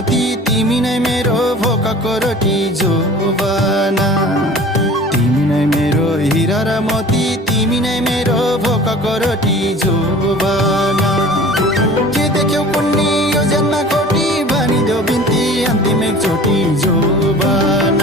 मोती तिमी नै मेरो भोकाको रोटी जोबाना। तिमी नै मेरो हिरा र मोती तिमी नै मेरो भोकाको रोटी जोबाना। के देख्यौ कुन्नी यो जन्म खोटी भनिदेऊ बिन्ती अन्तिम एकचोटि जोबाना।